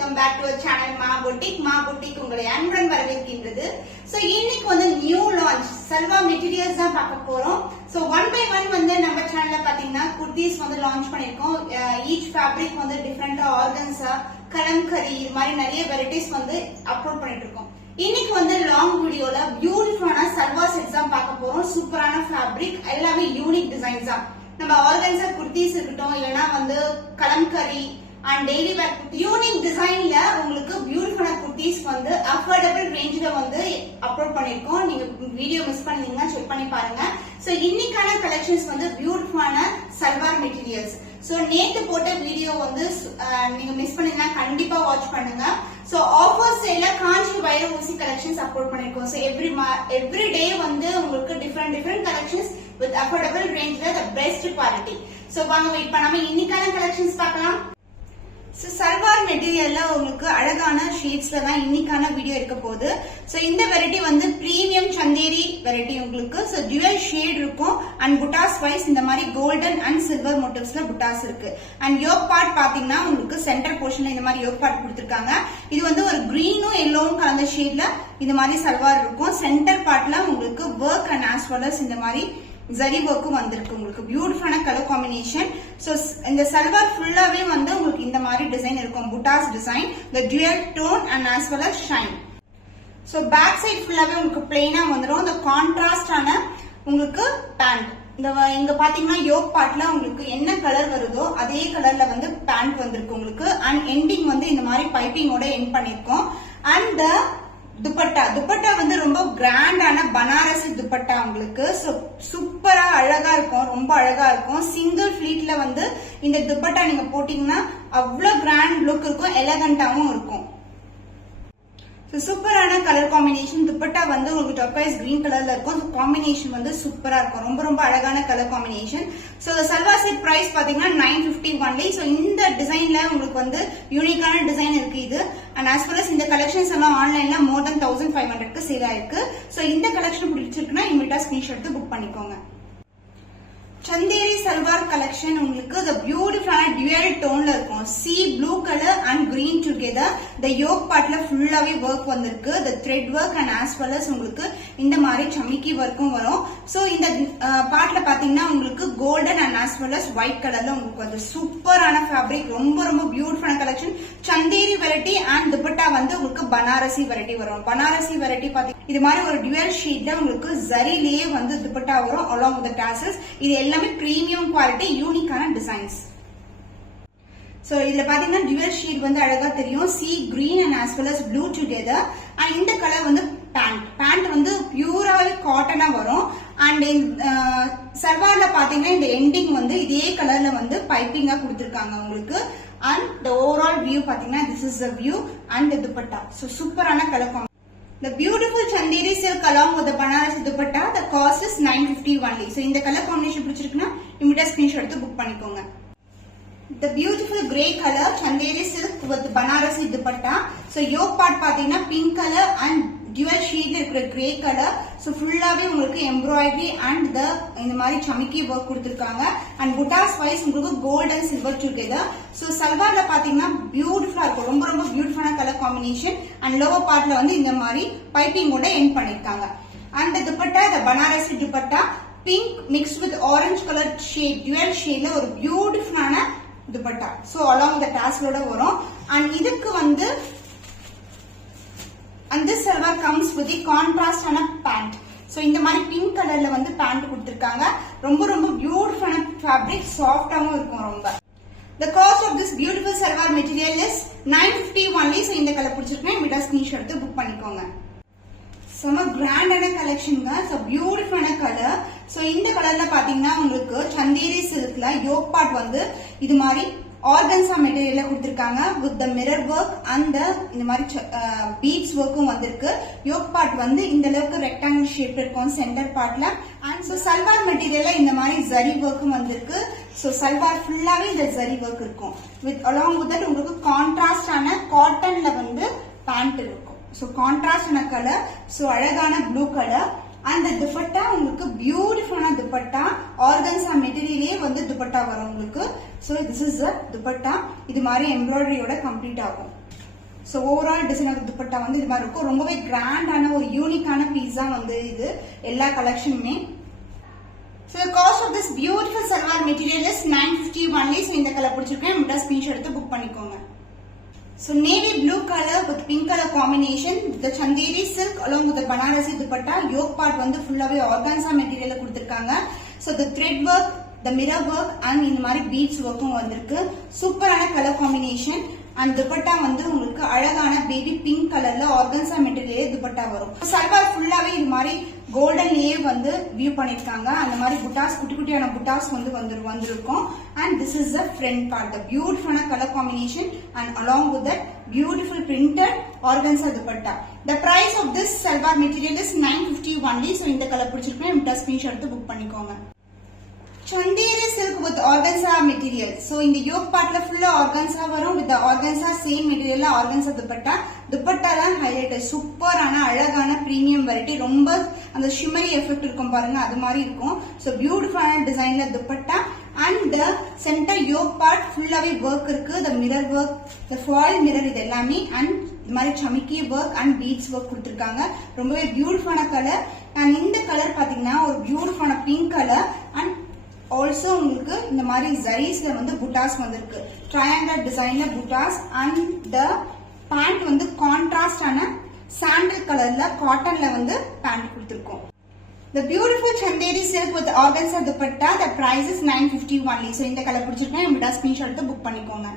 Welcome back to channel மா boutique உங்களை அன்புடன் வரவேற்கின்றது. சோ இன்னைக்கு வந்து நியூ லான்ச் சல்வா மெட்டீரியல்ஸ் தான் பார்க்க போறோம். சோ ஒன் பை ஒன் வந்து நம்ம சேனல்ல பாத்தீங்கன்னா குர்தீஸ் வந்து லான்ச் பண்ணிருக்கோம். ஈச் ஃபேப்ரிக் வந்து டிஃபரெண்டா ஆர்கன்ஸா கலம்கரி இது மாதிரி நிறைய வெரைட்டிஸ் வந்து அப்லோட் பண்ணிட்டு இருக்கோம். இன்னைக்கு வந்து லாங் வீடியோல பியூட்டிஃபுல்லான சல்வா செட்ஸ் தான் பார்க்க போறோம். சூப்பரான ஃபேப்ரிக், எல்லாமே யூனிக் டிசைன்ஸ் தான். நம்ம ஆர்கன்ஸா குர்தீஸ் இருக்கட்டும், இல்லைன்னா வந்து kalamkari and daily where unique டிசைன்ல உங்களுக்கு பியூட்டிஃபுல்லான குர்தீஸ் வந்து அஃபோர்டபிள் ரேஞ்ச்ல வந்து அப்லோட் பண்ணிருக்கோம். நீங்க வீடியோ மிஸ் பண்ணீங்கன்னா செக் பண்ணி பாருங்க. சோ இன்னைக்கான கலெக்ஷன்ஸ் வந்து பியூட்டிஃபுல்லான சல்வார் மெட்டீரியல்ஸ். சோ நேத்து போட்ட வீடியோ வந்து நீங்க மிஸ் பண்ணீங்கன்னா கண்டிப்பா வாட்ச் பண்ணுங்க. சோ ஆஃபர் சேல்ல காஞ்சி வைர ஊசி கலெக்ஷன்ஸ் அப்லோட் பண்ணிருக்கோம். சோ எவ்ரி டே வந்து உங்களுக்கு டிஃபரெண்ட் கலெக்ஷன்ஸ் வித் அஃபோர்டபிள் ரேஞ்ச்ல தி பெஸ்ட் குவாலிட்டி. சோ வாங்க வெயிட் பண்ணாம இன்னைக்கான கலெக்ஷன்ஸ் பார்க்கலாம். சல்வார் மெட்டீரியல்ல உங்களுக்கு அழகான ஷேட்ஸ்ல தான் இன்னைக்கான வீடியோ இருக்க போகுது. சோ இந்த வெரைட்டி வந்து பிரீமியம் சந்தேரி வெரைட்டி உங்களுக்கு. சோ டுவல் ஷேட் இருக்கும் அண்ட் புட்டாஸ் வைஸ் இந்த மாதிரி கோல்டன் அண்ட் சில்வர் மோட்டிவ்ஸ்ல புட்டாஸ் இருக்கு. அண்ட் யோக் பார்ட் பாத்தீங்கன்னா உங்களுக்கு சென்டர் போர்ஷன்ல இந்த மாதிரி யோக் பார்ட் கொடுத்திருக்காங்க. இது வந்து ஒரு கிரீனும் எல்லோவும் கலந்த ஷேட்ல இந்த மாதிரி சல்வார் இருக்கும். சென்டர் பார்ட்ல உங்களுக்கு work and as well as இந்த மாதிரி ஜரி ஒர்க்கும் வந்திருக்கு. உங்களுக்கு பியூட்டிஃபுல்லான கலர் காம்பினேஷன். சோ இந்த சல்வார் ஃபுல்லாவே வந்து உங்களுக்கு இந்த மாதிரி டிசைன் இருக்கும். புட்டாஸ் design, the dual tone and as well as shine. So back side ஃபுல்லாவே உங்களுக்கு பிளைனா வந்துரும். இந்த கான்ட்ராஸ்டான உங்களுக்கு பேண்ட். இங்க பாத்தீங்கன்னா யோக் பார்ட்ல உங்களுக்கு என்ன கலர் வருதோ அதே கலர்ல வந்து பேண்ட் வந்திருக்கு உங்களுக்கு. அண்ட் எண்டிங் வந்து இந்த மாதிரி பைப்பிங்கோட எண்ட் பண்ணிருக்கோம். அண்ட் துப்பட்டா வந்து ரொம்ப கிராண்டான பனாரசி துப்பட்டா உங்களுக்கு. சூப்பரா அழகா இருக்கும், ரொம்ப அழகா இருக்கும். சிங்கிள் ஃபிளீட்ல வந்து இந்த துப்பட்டா நீங்க போட்டீங்கன்னா அவ்வளவு கிராண்ட் லுக் இருக்கும், எலகண்டாவும் இருக்கும். சூப்பரான கலர் காம்பினேஷன். துப்பட்டா வந்து உங்களுக்கு டர்காய்ஸ் கிரீன் கலர்ல இருக்கும். காம்பினேஷன் வந்து சூப்பரா இருக்கும், ரொம்ப அழகான colour combination. So salwar set price பாத்தீங்கன்னா 950 ஒன்லி. சோ இந்த டிசைன்ல உங்களுக்கு வந்து யூனிக்கான டிசைன் இருக்கு இது. அண்ட் as well as இந்த கலெக்ஷன்ஸ் எல்லாம் ஆன்லைன்ல more than 1500க்கு சேல் ஆயிருக்கு. சோ இந்த கலெக்ஷன் பிடிச்சிருக்குன்னா இமிடியேட்டா ஸ்கிரீன்ஷாட் எடுத்து புக் பண்ணிக்கோங்க. சந்தேரி சல்வார் கலெக்ஷன் உங்களுக்கு the beautiful dual toneல இருக்கும். C blue colour and green together. the yoke partல ஃபுல்லாவே ஒர்க் வந்திருக்கு. the thread work and as well as உங்களுக்கு இந்த மாதிரி சமிக்கி ஒர்க்கும் வரும். சோ இந்த பார்ட்ல பாத்தீங்கன்னா உங்களுக்கு golden and as well as white கலர்ல உங்களுக்கு வந்து சூப்பரான ஃபேப்ரிக். ரொம்ப பியூட்டிஃபுல்லான collection. Chanderi variety and dupatta வந்து உங்களுக்கு பனாரசி வெரைட்டி வரும். பனாரசி வெரைட்டி பாத்தீங்கன்னா இது மாதிரி ஒரு டுவல் ஷீட்ல உங்களுக்கு ஜரிலேயே வந்து துப்பட்டா வரும் along with the tassels. இது எல்லாமே பிரீமியம் குவாலிட்டி, யூனிக்கான டிசைன்ஸ். சோ இதுல பாத்தீங்கன்னா டுவல் ஷீட் வந்து அழகா தெரியும். C green and as well as blue together. And இந்த கலர் வந்து பேண்ட் வந்து பியூராவே காட்டனா வரும். அண்ட் சல்வார்ல பாத்தீங்கன்னா இந்த எண்டிங் வந்து இதே கலர்ல வந்து பைப்பிங்கா கொடுத்திருக்காங்க உங்களுக்கு. அண்ட் the overall view பாத்தீங்கன்னா this is the view and the dupatta. So சூப்பரான colour. The beautiful Chanderi silk along with the Banarasi dupatta, the cost is 950 only. So இந்த கலர் காம்பினேஷன் பிடிச்சிருக்குன்னா இமிடியேட்டா ஸ்கிரீன்ஷாட் எடுத்து புக் பண்ணிக்கோங்க. The beautiful grey color Chanderi silk with Banarasi dupatta. So yoke part பாத்தீங்கன்னா pink color and dual shade இருக்கிற grey color. So ஃபுல்லாவே உங்களுக்கு embroidery and இந்த மாதிரி சமிக்கி ஒர்க் கொடுத்திருக்காங்க. அண்ட் புட்டாஸ் வைஸ் உங்களுக்கு gold and silver together. So சல்வார்ல பாத்தீங்கன்னா பியூட்டிஃபுல்லா இருக்கும். ரொம்ப பியூட்டிஃபுல்லான கலர் காம்பினேஷன். அண்ட் லோவர் பார்ட்ல வந்து இந்த மாதிரி பைப்பிங்கோட எண்ட் பண்ணிருக்காங்க. And dupatta the Banarasi dupatta pink mixed with orange colour shade, dual ஷேட்ல ஒரு பியூட்டிஃபுல்லான dupatta. So along with the tassel வரும். அண்ட் இதுக்கு வந்து and this salwar comes with the contrast and a pant. So இந்த மாதிரி பிங்க் கலர்ல வந்து பேண்ட் கொடுத்திருக்காங்க. ரொம்ப பியூட்டிஃபுல்லான ஃபேப்ரிக், சாஃப்ட்டாவும் இருக்கும் ரொம்ப. The cost of this beautiful salwar material is 950 only. So இந்த கலர் பிடிச்சிருக்கேன் இமிடியேட்டா ஸ்கிரீன்ஷாட் எடுத்து புக் பண்ணிக்கோங்க. செம கிராண்டான கலெக்ஷன்ங்க. சோ பியூட்டிஃபுல்லான கலர். சோ இந்த கலர்ல பாத்தீங்கன்னா உங்களுக்கு சந்தேரி சில்க்ல யோக் பார்ட் வந்து இது மாதிரி ஆர்கன்ஸா மெட்டீரியல்ல கொடுத்திருக்காங்க with the mirror work and இந்த மாதிரி பீட்ஸ் ஒர்க்கும் வந்திருக்கு. யோக் பார்ட் வந்து இந்த அளவுக்கு ரெக்டாங்கிள் ஷேப் இருக்கும் சென்டர் பார்ட்ல. அண்ட் சோ சல்வார் மெட்டீரியல்ல இந்த மாதிரி ஜரி ஒர்க்கும் வந்திருக்கு. சோ சல்வார் ஃபுல்லாவே இந்த ஜரி ஒர்க் இருக்கும். வித் along with that உங்களுக்கு கான்ட்ராஸ்டான காட்டன்ல வந்து பேண்ட் இருக்கும். சோ கான்ட்ராஸ்டான கலர். சோ அழகான blue colour. And the dupatta உங்களுக்கு பியூட்டிஃபுல்லான dupatta, organza மெட்டீரியலே வந்து dupatta வரும் உங்களுக்கு. So this is the dupatta. இது மாதிரி எம்ப்ராய்டரியோட கம்ப்ளீட் ஆகும். So overall design of dupatta வந்து இது மாதிரி இருக்கும். ரொம்பவே கிராண்டான ஒரு யூனிக்கான பீஸ் தான் வந்து இது எல்லா கலெக்ஷனுமே. So the cost of this beautiful salwar material is 950 only. So இந்த கலர் பிடிச்சிருக்கேன், நம்மகிட்ட ஸ்கிரீன்ஷாட் எடுத்து புக் பண்ணிக்கோங்க. So navy blue color with pink color combination, the chanderi silk along with the banarasi dupatta. Yoke part வந்து ஃபுல்லாவே organza material கொடுத்திருக்காங்க. So the thread work, the mirror work and இந்த மாதிரி beads workum வந்திருக்கு. சூப்பரான colour combination. And dupatta வந்து உங்களுக்கு அழகான பேபி பிங்க் கலர்ல ஆர்கன்சா மெட்டீரியலே துப்பட்டா வரும். சல்வார் ஃபுல்லாவே இது மாதிரி கோல்டன்லயே வந்து வியூ பண்ணிருக்காங்க. அந்த மாதிரி புட்டாஸ், குட்டி குட்டியான புட்டாஸ் வந்து வந்திருக்கும். And this is the front part, the பியூட்டிஃபுல்லான colour combination and along with that beautiful printed organza dupatta. The price of this salwar material is 950 only. So இந்த கலர் பிடிச்சிருக்கேன், நம்மகிட்ட ஸ்கிரீன்ஷாட் எடுத்து புக் பண்ணிக்கோங்க. Chanderi silk with organza material. So in the yoke part la full organza varum, with the organza same material la organza dupatta. Dupatta la highlight super ana alagana premium variety. Romba and the shimmery effect irukum parunga adu mari irukum. So beautiful ana design la dupatta and the center yoke part full ave work irukku. The mirror work, the foil mirror idu ellame and இந்த மாதிரி சமிக்கி work and beads work கொடுத்திருக்காங்க. ரொம்பவே பியூட்டிஃபுல்லான colour. And இந்த colour பாத்தீங்கன்னா ஒரு பியூட்டிஃபுல்லான பிங்க் கலர் அண்ட் ஆல்சோ உங்களுக்கு இந்த மாதிரி ஜரீஸ்ல வந்து புட்டாஸ் வந்திருக்கு. ட்ரையாங்கல் டிசைன்ல புட்டாஸ் அண்ட் த பேண்ட் வந்து கான்ட்ராஸ்டான சாண்டல் கலர்ல காட்டன்ல வந்து பேண்ட் கொடுத்திருக்கோம். The beautiful chanderi silk with organza dupatta. The price is 950 only. So இந்த கலர் பிடிச்சிருக்கேன், நம்மகிட்ட ஸ்கிரீன்ஷாட் எடுத்து புக் பண்ணிக்கோங்க.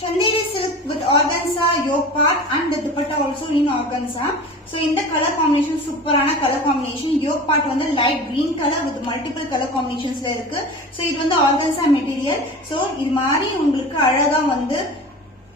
Chanderi silk with organza yoke part and the dupatta also in organza. So in the color combination superana color combination. Yoke part வந்து light green color with multiple color combinations ல இருக்கு. So இது வந்து organza material. So இது மாதிரி உங்களுக்கு அழகா வந்து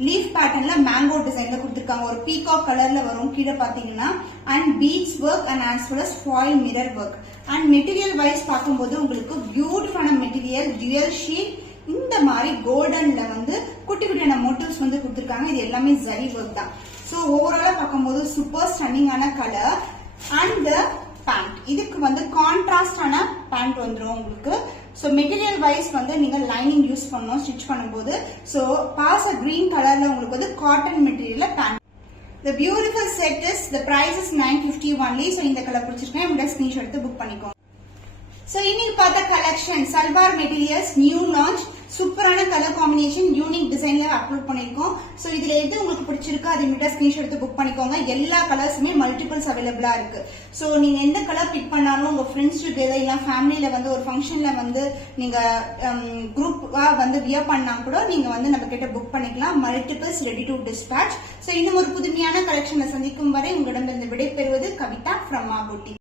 லீஃப் பேட்டர்ன்ல மேங்கோ டிசைன்ல கொடுத்திருக்காங்க. ஒரு பீகாக் கலர்ல வரும் கீழே பாத்தீங்கன்னா. And beads work and as well as foil mirror work. And material wise பார்க்கும்போது உங்களுக்கு பியூட்டிஃபுல்லான மெட்டீரியல் டுயல் ஷீட். இந்த மாதிரி கோல்டன்ல வந்து குட்டி குட்டியான மோட்டிவ்ஸ் வந்து கொடுத்திருக்காங்க. இது எல்லாமே ஜரி ஒர்க் தான். சோ ஓவராலா பார்க்கும்போது சூப்பர் ஸ்டன்னிங்கான கலர் அண்ட் பேண்ட். இதுக்கு வந்து கான்ட்ராஸ்டான பேண்ட் வந்துடும் உங்களுக்கு. சோ மெட்டீரியல் வைஸ் வந்து நீங்க லைனிங் யூஸ் பண்ணணும் ஸ்டிச் பண்ணும்போது. சோ பாஸ் கிரீன் கலர்ல உங்களுக்கு வந்து காட்டன் மெட்டீரியல்ல pant. The beautiful set is the price is 950 only. So இந்த கலர் பிடிச்சிருக்கேன், உங்க ஸ்கிரீன்ஷாட் எடுத்து புக் பண்ணிக்கோங்க. So இன்னைக்கு பார்த்த collection salwar materials new launch. சூப்பரான கலர் காம்பினேஷன் யூனிக் டிசைன்ல அப்லோட் பண்ணிருக்கோம். சோ இதுல எது உங்களுக்கு பிடிச்சிருக்கோ அதை மட்டும் ஸ்கிரீன்ஷாட் எடுத்து புக் பண்ணிக்கோங்க. எல்லா கலர்ஸுமே மல்டிபிள்ஸ் அவைலபிளா இருக்கு. சோ நீங்க எந்த கலர் பிக் பண்ணாலும் உங்க ஃப்ரெண்ட்ஸ் டுகெதர் இல்ல ஃபேமிலில வந்து ஒரு ஃபங்க்ஷன்ல வந்து நீங்க குரூப்பா வந்து வியர் பண்ணா கூட நீங்க வந்து நம்ம கிட்ட புக் பண்ணிக்கலாம். Multiples ready to dispatch. So இன்னும் ஒரு புதுமையான கலெக்ஷனை சந்திக்கும் வரை உங்களிடம் விடை பெறுவது கவிதா ஃப்ரம் மா புட்டிக்.